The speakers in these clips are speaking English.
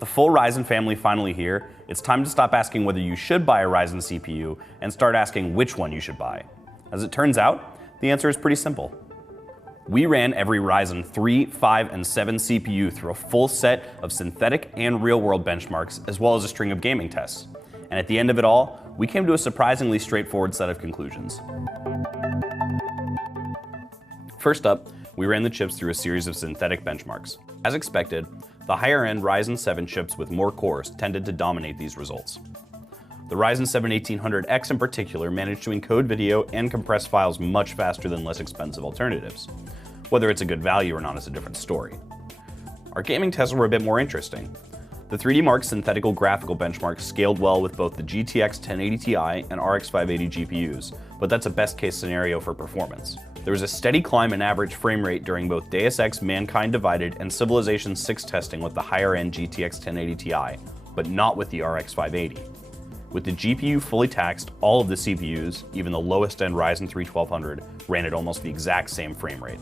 With the full Ryzen family finally here, it's time to stop asking whether you should buy a Ryzen CPU and start asking which one you should buy. As it turns out, the answer is pretty simple. We ran every Ryzen 3, 5, and 7 CPU through a full set of synthetic and real-world benchmarks, as well as a string of gaming tests. And at the end of it all, we came to a surprisingly straightforward set of conclusions. First up, we ran the chips through a series of synthetic benchmarks. As expected, the higher-end Ryzen 7 chips with more cores tended to dominate these results. The Ryzen 7 1800X in particular managed to encode video and compress files much faster than less expensive alternatives. Whether it's a good value or not is a different story. Our gaming tests were a bit more interesting. The 3D Mark synthetical graphical benchmark scaled well with both the GTX 1080 Ti and RX 580 GPUs, but that's a best-case scenario for performance. There was a steady climb in average frame rate during both Deus Ex Mankind Divided and Civilization 6 testing with the higher-end GTX 1080 Ti, but not with the RX 580. With the GPU fully taxed, all of the CPUs, even the lowest-end Ryzen 3 1200, ran at almost the exact same frame rate.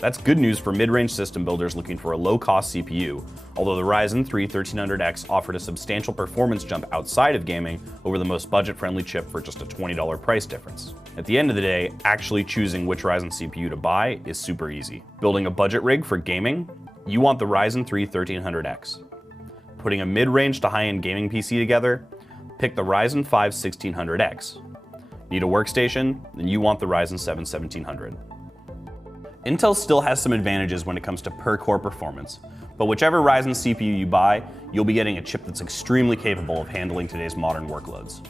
That's good news for mid-range system builders looking for a low-cost CPU, although the Ryzen 3 1300X offered a substantial performance jump outside of gaming over the most budget-friendly chip for just a $20 price difference. At the end of the day, actually choosing which Ryzen CPU to buy is super easy. Building a budget rig for gaming? You want the Ryzen 3 1300X. Putting a mid-range to high-end gaming PC together? Pick the Ryzen 5 1600X. Need a workstation? Then you want the Ryzen 7 1700. Intel still has some advantages when it comes to per-core performance, but whichever Ryzen CPU you buy, you'll be getting a chip that's extremely capable of handling today's modern workloads.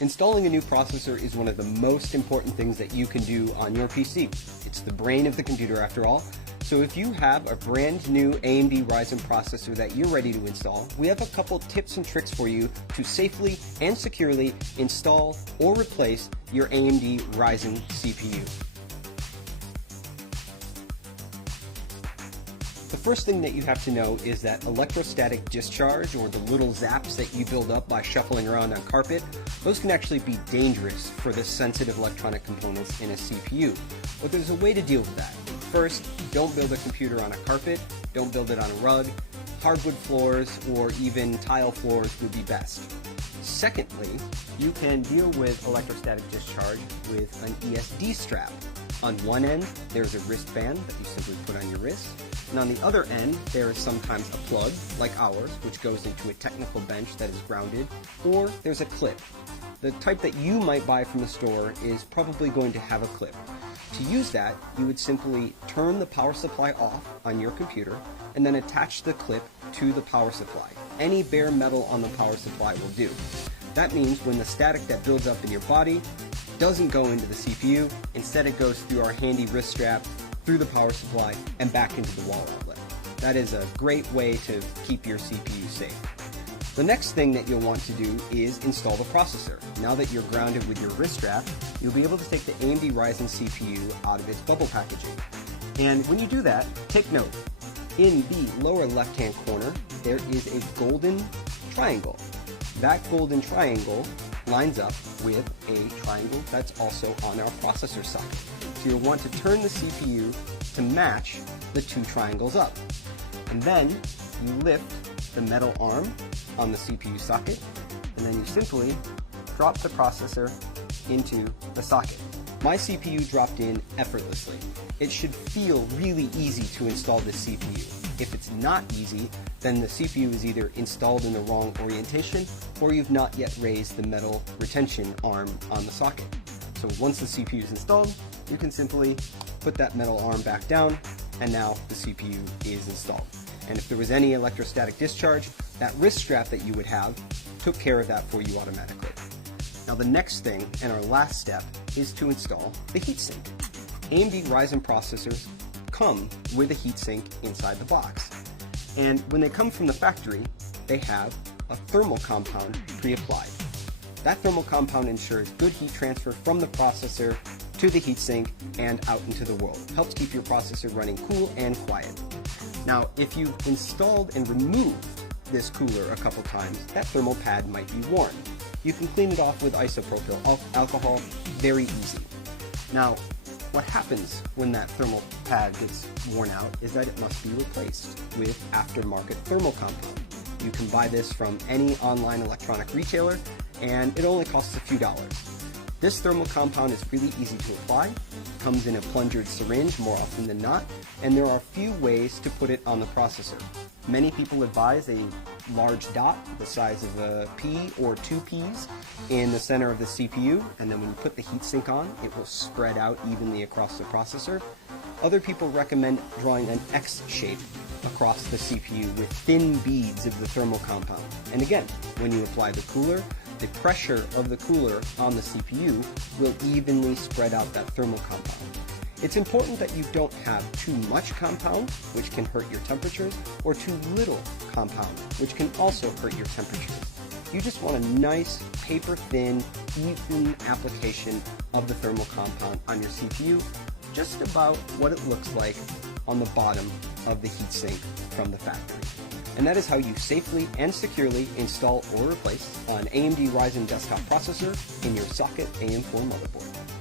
Installing a new processor is one of the most important things that you can do on your PC. It's the brain of the computer after all. So if you have a brand new AMD Ryzen processor that you're ready to install, we have a couple tips and tricks for you to safely and securely install or replace your AMD Ryzen CPU. The first thing that you have to know is that electrostatic discharge, or the little zaps that you build up by shuffling around on carpet, those can actually be dangerous for the sensitive electronic components in a CPU. But there's a way to deal with that. First, don't build a computer on a carpet, don't build it on a rug. Hardwood floors or even tile floors would be best. Secondly, you can deal with electrostatic discharge with an ESD strap. On one end, there's a wristband that you simply put on your wrist. And on the other end, there is sometimes a plug, like ours, which goes into a technical bench that is grounded, or there's a clip. The type that you might buy from the store is probably going to have a clip. To use that, you would simply turn the power supply off on your computer and then attach the clip to the power supply. Any bare metal on the power supply will do. That means when the static that builds up in your body doesn't go into the CPU, instead it goes through our handy wrist strap, through the power supply, and back into the wall outlet. That is a great way to keep your CPU safe. The next thing that you'll want to do is install the processor. Now that you're grounded with your wrist strap, you'll be able to take the AMD Ryzen CPU out of its bubble packaging. And when you do that, take note. In the lower left-hand corner, there is a golden triangle. That golden triangle lines up with a triangle that's also on our processor side. So you'll want to turn the CPU to match the two triangles up. And then you lift the metal arm on the CPU socket, and then you simply drop the processor into the socket. My CPU dropped in effortlessly. It should feel really easy to install this CPU. If it's not easy, then the CPU is either installed in the wrong orientation or you've not yet raised the metal retention arm on the socket. So once the CPU is installed, you can simply put that metal arm back down, and now the CPU is installed. And if there was any electrostatic discharge, that wrist strap that you would have took care of that for you automatically. Now the next thing, and our last step, is to install the heatsink. AMD Ryzen processors come with a heatsink inside the box. And when they come from the factory, they have a thermal compound pre-applied. That thermal compound ensures good heat transfer from the processor to the heatsink and out into the world. It helps keep your processor running cool and quiet. Now, if you've installed and removed this cooler a couple times, that thermal pad might be worn. You can clean it off with isopropyl alcohol, very easy. Now, what happens when that thermal pad gets worn out is that it must be replaced with aftermarket thermal compound. You can buy this from any online electronic retailer, and it only costs a few dollars. This thermal compound is really easy to apply, comes in a plungered syringe more often than not, and there are a few ways to put it on the processor. Many people advise a large dot the size of a pea or 2 peas in the center of the CPU, and then when you put the heatsink on, it will spread out evenly across the processor. Other people recommend drawing an X shape across the CPU with thin beads of the thermal compound. And again, when you apply the cooler, the pressure of the cooler on the CPU will evenly spread out that thermal compound. It's important that you don't have too much compound, which can hurt your temperatures, or too little compound, which can also hurt your temperatures. You just want a nice, paper-thin, even application of the thermal compound on your CPU, just about what it looks like on the bottom of the heatsink from the factory. And that is how you safely and securely install or replace an AMD Ryzen desktop processor in your socket AM4 motherboard.